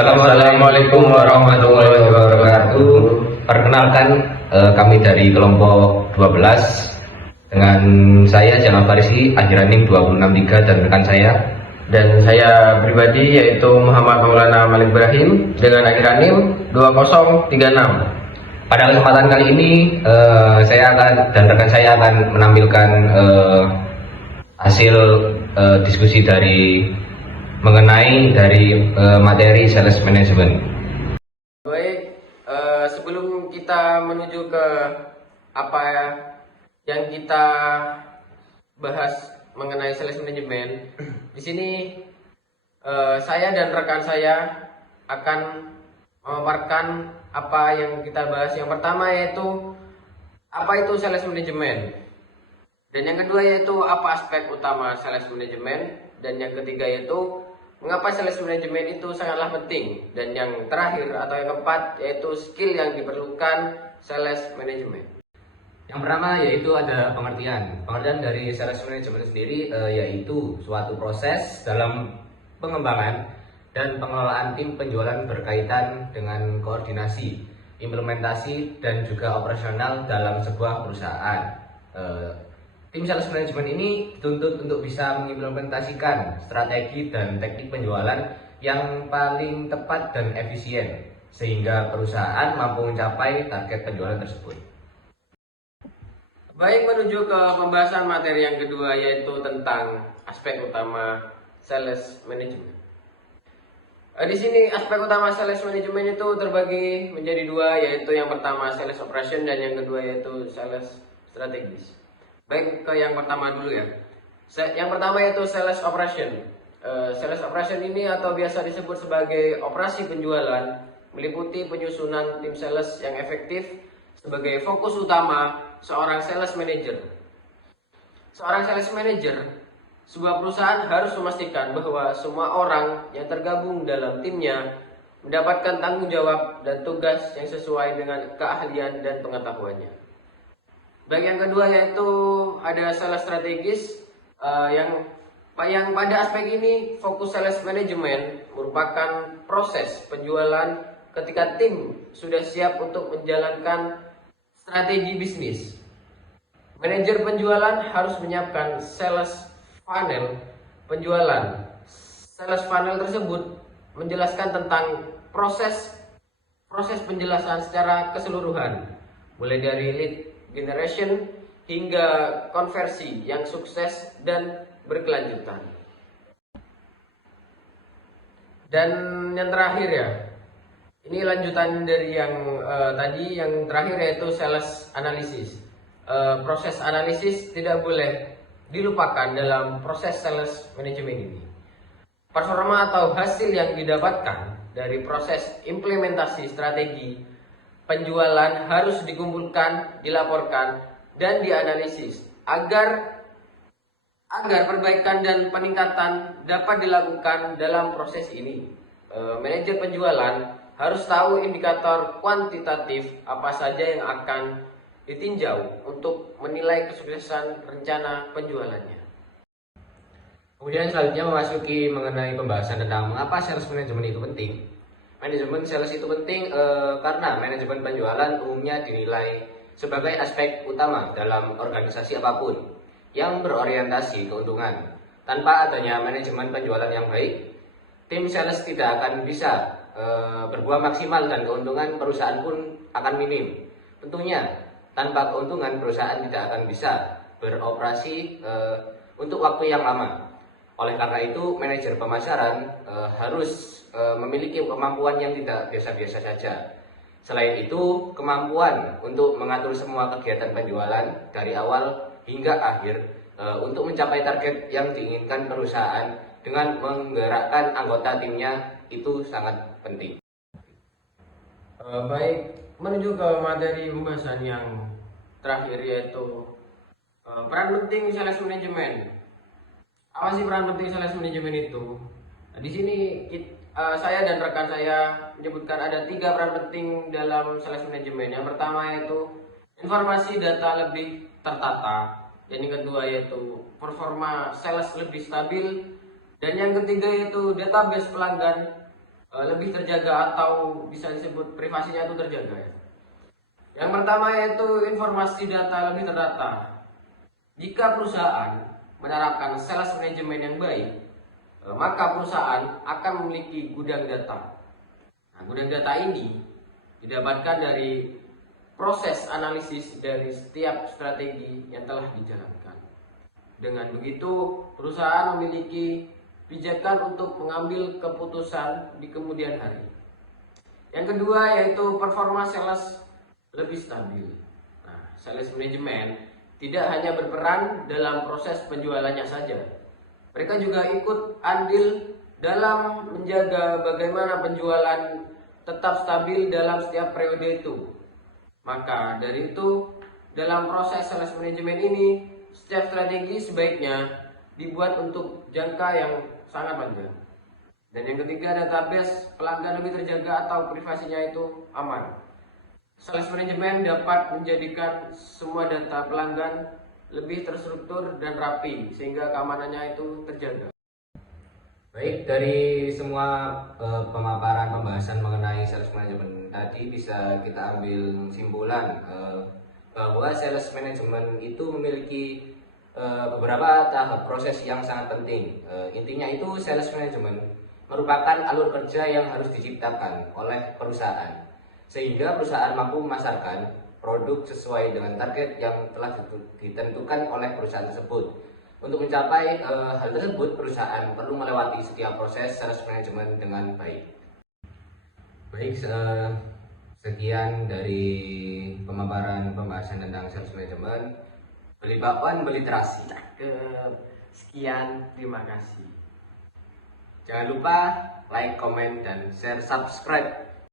Assalamualaikum warahmatullahi wabarakatuh. Perkenalkan, kami dari kelompok 12 dengan saya Jamal Farisi, Akhiranim 263 dan rekan saya. Dan saya pribadi yaitu Muhammad Maulana Malik Ibrahim dengan Akhiranim 2036. Pada kesempatan kali ini saya dan rekan saya akan menampilkan hasil diskusi mengenai materi sales management. Baik, sebelum kita menuju ke apa yang kita bahas mengenai sales management, di sini saya dan rekan saya akan memaparkan apa yang kita bahas. Yang pertama yaitu apa itu sales management, dan yang kedua yaitu apa aspek utama sales management, dan yang ketiga yaitu mengapa sales management itu sangatlah penting, dan yang terakhir atau yang keempat yaitu skill yang diperlukan sales management. Yang pertama yaitu ada pengertian dari sales management sendiri, yaitu suatu proses dalam pengembangan dan pengelolaan tim penjualan berkaitan dengan koordinasi, implementasi, dan juga operasional dalam sebuah perusahaan. Tim sales management ini dituntut untuk bisa mengimplementasikan strategi dan teknik penjualan yang paling tepat dan efisien, sehingga perusahaan mampu mencapai target penjualan tersebut. Baik, menuju ke pembahasan materi yang kedua yaitu tentang aspek utama sales management. Di sini aspek utama sales management itu terbagi menjadi dua, yaitu yang pertama sales operation dan yang kedua yaitu sales strategis. Baik, ke yang pertama dulu ya. Yang pertama yaitu sales operation. Sales operation ini atau biasa disebut sebagai operasi penjualan meliputi penyusunan tim sales yang efektif sebagai fokus utama seorang sales manager. Seorang sales manager sebuah perusahaan harus memastikan bahwa semua orang yang tergabung dalam timnya mendapatkan tanggung jawab dan tugas yang sesuai dengan keahlian dan pengetahuannya. Baik, yang kedua yaitu ada sales strategis, yang pada aspek ini fokus sales management merupakan proses penjualan ketika tim sudah siap untuk menjalankan strategi bisnis. Manajer penjualan harus menyiapkan sales funnel penjualan. Sales funnel tersebut menjelaskan tentang proses penjelasan secara keseluruhan, mulai dari lead generation hingga konversi yang sukses dan berkelanjutan. Dan yang terakhir ya, ini lanjutan dari yang tadi, yang terakhir yaitu sales analysis. Proses analisis tidak boleh dilupakan dalam proses sales management ini. Performa atau hasil yang didapatkan dari proses implementasi strategi penjualan harus dikumpulkan, dilaporkan, dan dianalisis agar perbaikan dan peningkatan dapat dilakukan dalam proses ini. Manajer penjualan harus tahu indikator kuantitatif apa saja yang akan ditinjau untuk menilai kesuksesan rencana penjualannya. Kemudian selanjutnya memasuki mengenai pembahasan tentang mengapa sales management itu penting. Manajemen sales itu penting karena manajemen penjualan umumnya dinilai sebagai aspek utama dalam organisasi apapun yang berorientasi keuntungan. Tanpa adanya manajemen penjualan yang baik, tim sales tidak akan bisa berbuah maksimal dan keuntungan perusahaan pun akan minim. Tentunya tanpa keuntungan perusahaan tidak akan bisa beroperasi untuk waktu yang lama. Oleh karena itu, manajer pemasaran harus memiliki kemampuan yang tidak biasa-biasa saja. Selain itu, kemampuan untuk mengatur semua kegiatan penjualan dari awal hingga akhir untuk mencapai target yang diinginkan perusahaan dengan menggerakkan anggota timnya itu sangat penting. Baik, menuju ke materi pembahasan yang terakhir yaitu peran penting sales management. Apa sih peran penting sales management itu? Nah, di sini saya dan rekan saya menyebutkan ada 3 peran penting dalam sales management. Yang pertama yaitu informasi data lebih tertata, dan yang kedua yaitu performa sales lebih stabil, dan yang ketiga yaitu database pelanggan lebih terjaga atau bisa disebut privasinya itu terjaga ya. Yang pertama yaitu informasi data lebih terdata. Jika perusahaan menerapkan sales management yang baik, maka perusahaan akan memiliki gudang data. Nah, gudang data ini didapatkan dari proses analisis dari setiap strategi yang telah dijalankan. Dengan begitu, perusahaan memiliki pijakan untuk mengambil keputusan di kemudian hari. Yang kedua yaitu performa sales lebih stabil. Nah, sales management tidak hanya berperan dalam proses penjualannya saja. Mereka juga ikut andil dalam menjaga bagaimana penjualan tetap stabil dalam setiap periode itu. Maka dari itu, dalam proses sales management ini, setiap strategi sebaiknya dibuat untuk jangka yang sangat panjang. Dan yang ketiga, database pelanggan lebih terjaga atau privasinya itu aman. Sales management dapat menjadikan semua data pelanggan lebih terstruktur dan rapi sehingga keamanannya itu terjaga. Baik, dari semua pemaparan pembahasan mengenai sales management tadi bisa kita ambil kesimpulan bahwa sales management itu memiliki beberapa tahap proses yang sangat penting. Intinya itu sales management merupakan alur kerja yang harus diciptakan oleh perusahaan sehingga perusahaan mampu memasarkan produk sesuai dengan target yang telah ditentukan oleh perusahaan tersebut. Untuk mencapai hal tersebut, perusahaan perlu melewati setiap proses sales management dengan baik. Baik, sekian dari pemaparan pembahasan tentang sales management. Beli bakwan, beli terasi. Sekian, terima kasih. Jangan lupa like, comment, dan share, subscribe